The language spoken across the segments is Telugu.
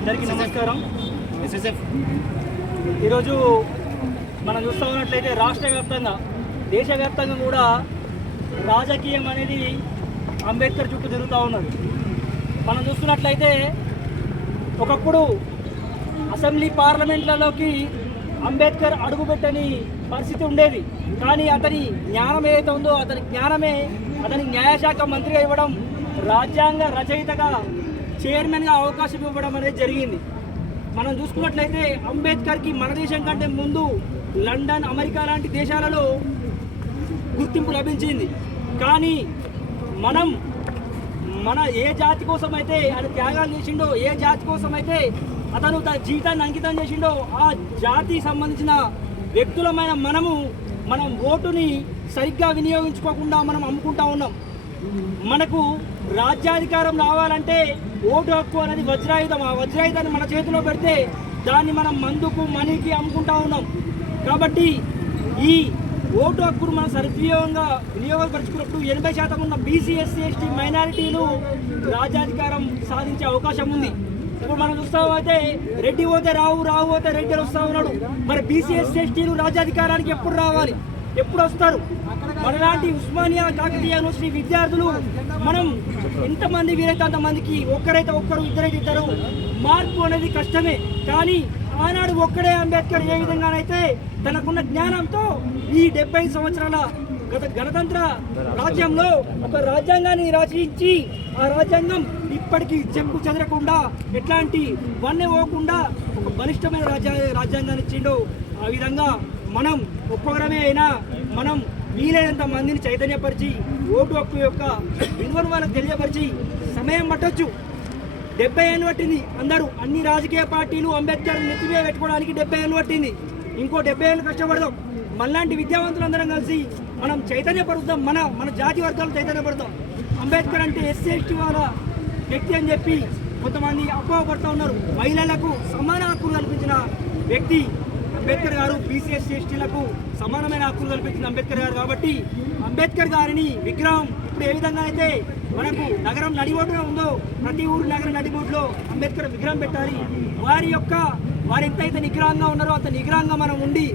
అందరికీ నమస్కారం. ఈరోజు మనం చూస్తూ ఉన్నట్లయితే రాష్ట్ర వ్యాప్తంగా దేశవ్యాప్తంగా కూడా రాజకీయం అనేది అంబేద్కర్ చుట్టూ తిరుగుతూ ఉన్నది. మనం చూస్తున్నట్లయితే ఒకప్పుడు అసెంబ్లీ పార్లమెంట్లలోకి అంబేద్కర్ అడుగుపెట్టని పరిస్థితి ఉండేది. కానీ అతని జ్ఞానం ఏదైతే ఉందో అతని జ్ఞానమే అతని న్యాయశాఖ మంత్రిగా ఇవ్వడం, రాజ్యాంగ రచయితగా చైర్మన్గా అవకాశం ఇవ్వడం అనేది జరిగింది. మనం చూసుకున్నట్లయితే అంబేద్కర్కి మన దేశం కంటే ముందు లండన్, అమెరికా లాంటి దేశాలలో గుర్తింపు లభించింది. కానీ మన ఏ జాతి కోసం అయితే ఆయన త్యాగాలు చేసిండో, ఏ జాతి కోసం అయితే అతను తన జీవితాన్ని అంకితం చేసిండో, ఆ జాతికి సంబంధించిన వ్యక్తులమైన మనం ఓటుని సరిగ్గా వినియోగించుకోకుండా మనం అమ్ముకుంటా ఉన్నాం. మనకు రాజ్యాధికారం రావాలంటే ఓటు హక్కు అనేది వజ్రాయుధం. ఆ వజ్రాయుధాన్ని మన చేతిలో పెడితే దాన్ని మనం మందుకు, మనీకి అమ్ముకుంటా ఉన్నాం. కాబట్టి ఈ ఓటు హక్కును మనం వినియోగపరుచుకున్నప్పుడు 80% ఉన్న బీసీ, ఎస్సీ, ఎస్టీ మైనారిటీలు రాజ్యాధికారం సాధించే అవకాశం ఉంది. ఇప్పుడు మనం చూస్తామైతే రెడ్డి పోతే రావు పోతే రెడ్డి వస్తూ ఉన్నాడు. మరి బీసీ, ఎస్సీ, ఎస్టీలు రాజ్యాధికారానికి ఎప్పుడు రావాలి, ఎప్పుడు వస్తారు? మనలాంటి ఉస్మానియా, కాకతీయ యూనివర్సిటీ విద్యార్థులు మనం ఎంతమంది వీరైతే అంతమందికి, ఒక్కరైతే ఒక్కరు, ఇద్దరైతే ఇద్దరు, మార్పు అనేది కష్టమే. కానీ ఆనాడు ఒక్కడే అంబేద్కర్ ఏ విధంగానైతే తనకున్న జ్ఞానంతో ఈ 70 సంవత్సరాల గణతంత్ర రాజ్యంలో ఒక రాజ్యాంగాన్ని రచించి, ఆ రాజ్యాంగం ఇప్పటికీ చెక్కు చెదరకుండా, ఎట్లాంటి వన్నె పోకుండా ఒక బలిష్టమైన రాజ్యాంగాన్ని ఇచ్చిండో, ఆ విధంగా మనం ఒక్కొక్కరమే అయినా మనం వీలైనంత మందిని చైతన్యపరిచి ఓటు హక్కు యొక్క విలువను వాళ్ళకి తెలియపరిచి, సమయం పట్టొచ్చు. 70 ఏళ్ళు పట్టింది. అన్ని రాజకీయ పార్టీలు అంబేద్కర్ నెత్తిమీద పెట్టుకోవడానికి 70 ఏళ్ళు పట్టింది. ఇంకో 70 ఏళ్ళు కష్టపడదాం. మనలాంటి విద్యావంతులందరం కలిసి మనం చైతన్యపరుద్దాం, మన జాతి వర్గాలు చైతన్యపడతాం. అంబేద్కర్ అంటే ఎస్సీ, ఎస్టీ వాళ్ళ వ్యక్తి అని చెప్పి కొంతమంది అపోహపడుతూ ఉన్నారు. మహిళలకు సమాన హక్కులు కల్పించిన వ్యక్తి అంబేద్కర్ గారు. బీసీ, ఎస్సీ, ఎస్టీలకు సమానమైన హక్కులు కల్పించిన అంబేద్కర్ గారు. కాబట్టి అంబేద్కర్ గారిని విగ్రహం ఇప్పుడు ఏ విధంగా అయితే మనకు నగరం నడిబొడ్డులో ఉందో, ప్రతి ఊరు నగరం నడిబొడ్డులో అంబేద్కర్ విగ్రహం పెట్టాలి. వారు ఎంతైతే నిగ్రహంగా ఉన్నారో అంత నిగ్రహంగా మనం ఉండి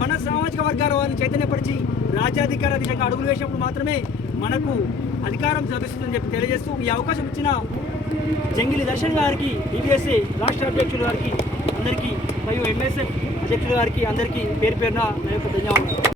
మన సామాజిక వర్గాల వారిని చైతన్యపరిచి రాజ్యాధికార దిశగా అడుగులు వేసినప్పుడు మాత్రమే మనకు అధికారం లభిస్తుందని చెప్పి తెలియజేస్తూ, ఈ అవకాశం ఇచ్చిన జంగిలి దర్శన్ గారికి, బీబీఎస్ఏ రాష్ట్ర అధ్యక్షుల గారికి అందరికీ, మరియు ఎంఎస్ఎఫ్ అధ్యక్షుల గారికి అందరికీ పేరు పేరున ధన్యవాదాలు.